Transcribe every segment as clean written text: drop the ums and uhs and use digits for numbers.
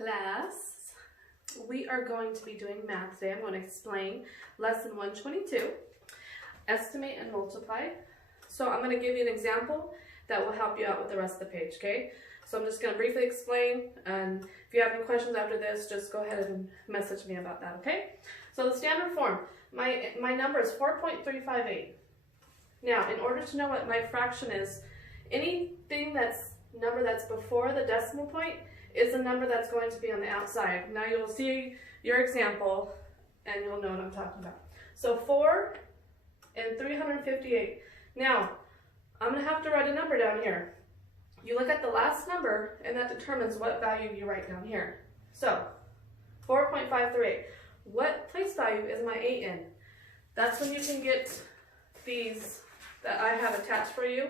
class. We are going to be doing math today. I'm going to explain lesson 122, estimate and multiply. So I'm going to give you an example that will help you out with the rest of the page, okay? So I'm just going to briefly explain, and if you have any questions after this, just go ahead and message me about that, okay? So the standard form, my number is 4.358. Now, in order to know what my fraction is, anything number that's before the decimal point is a number that's going to be on the outside. Now you'll see your example and you'll know what I'm talking about. So 4 and 358. Now, I'm going to have to write a number down here. You look at the last number and that determines what value you write down here. So 4.538. What place value is my 8 in? That's when you can get these that I have attached for you.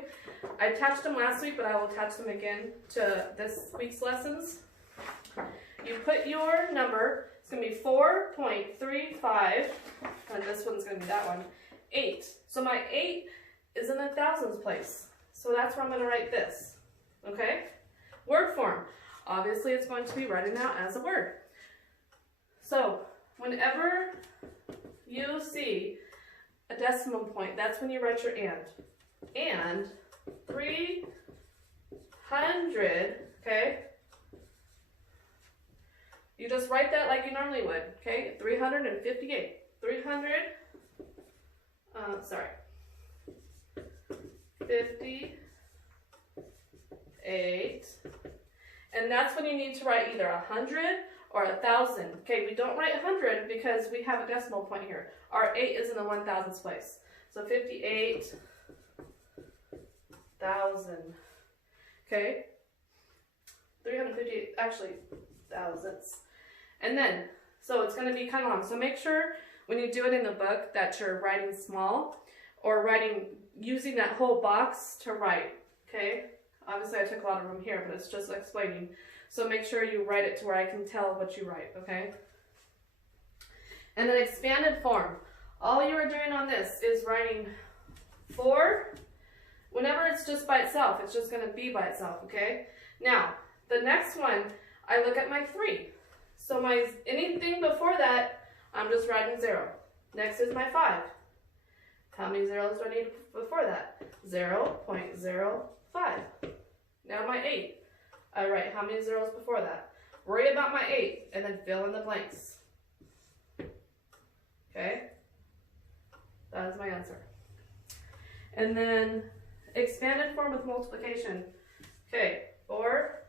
I attached them last week, but I will attach them again to this week's lessons. You put your number, it's going to be 4.35, and this one's going to be that one, 8. So my 8 is in the thousands place. So that's where I'm going to write this, okay? Word form. Obviously, it's going to be written out as a word. So whenever you see a decimal point, that's when you write your and. And 300, okay? You just write that like you normally would, okay? 358. 58. And that's when you need to write either 100 or 1,000. Okay, we don't write 100 because we have a decimal point here. Our 8 is in the 1,000th place. So 58,000. Okay, 358, actually, thousandths. And then, so it's going to be kind of long. So make sure when you do it in the book that you're writing small or using that whole box to write. Okay, obviously I took a lot of room here, but it's just explaining. So make sure you write it to where I can tell what you write, okay? And then expanded form. All you are doing on this is writing 4. Whenever it's just by itself, it's just going to be by itself, okay? Now, the next one, I look at my 3. So anything before that, I'm just writing 0. Next is my 5. How many zeros do I need before that? 0.05. Now my 8. I write how many zeros before that. Worry about my 8 and then fill in the blanks. Okay? That is my answer. And then expanded form with multiplication. Okay, 4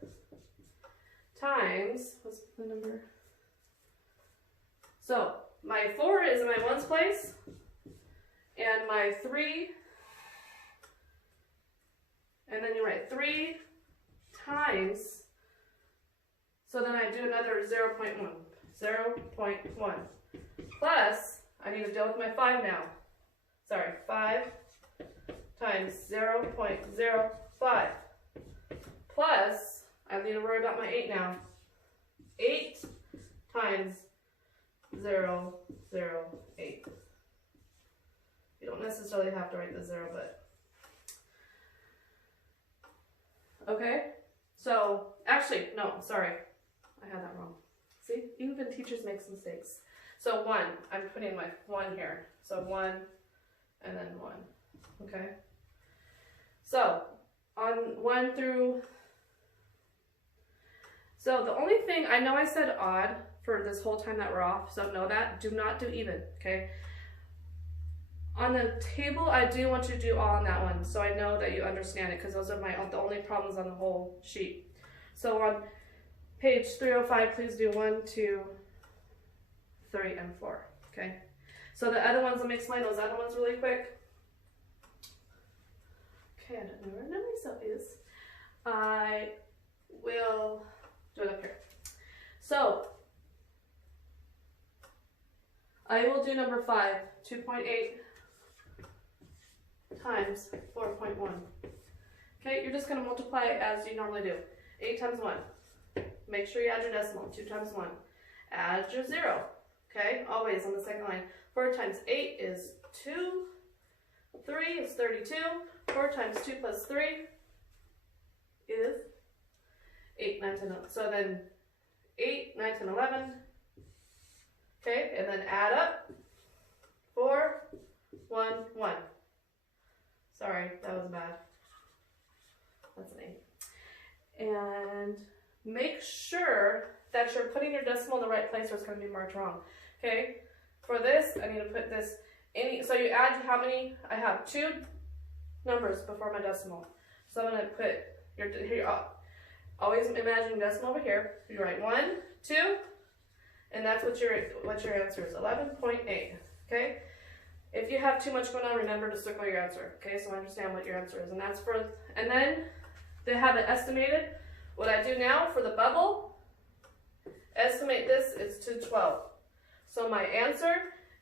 times, what's the number? So my 4 is in my ones place, and my 3, and then you write 3 times, so then I do another 0.1. 0.1 plus, I need to deal with my 5 now. Sorry, 5 times 0.05 plus, I need to worry about my 8 now. 8 times 0.08. You don't necessarily have to write the 0, but okay. So, actually, no, sorry. I had that wrong. See, even teachers make mistakes. So 1, I'm putting my 1 here. So 1 and then 1, okay? So, on 1 through, so the only thing, I know I said odd for this whole time that we're off, so know that. Do not do even, okay? On the table, I do want you to do all on that one, so I know that you understand it, because those are the only problems on the whole sheet. So on page 305, please do 1, 2, 3, and 4, okay? So the other ones, let me explain those other ones really quick. Okay, I don't know where number myself is. I will do it up here. So I will do number 5, 2.8 times 4.1. Okay, you're just going to multiply it as you normally do. 8 times 1. Make sure you add your decimal. 2 times 1. Add your 0. Okay, always on the second line. 4 times 8 is 2. 3 is 32. 4 times 2 plus 3 is 8, 9, 10, 11. So then 8, 9, 10, 11. Okay, and then add up. 4, 1, 1. Sorry, that was bad. That's an 8. And make sure that you're putting your decimal in the right place or it's going to be marked wrong. Okay, for this, I need to put this in. So you add how many? I have 2 numbers before my decimal. So I'm going to put here. Always imagine decimal over here. You write 1, 2, and that's what your answer is. 11.8. Okay. If you have too much going on, remember to circle your answer. Okay, so understand what your answer is, and that's for. And then they have it estimated. What I do now for the bubble, estimate this is to 12. So my answer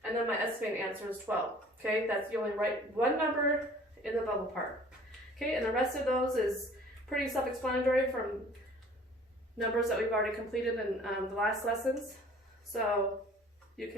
and then my estimated answer is 12. Okay, that's you only write one number in the bubble part. Okay, and the rest of those is pretty self-explanatory from numbers that we've already completed in the last lessons. So you can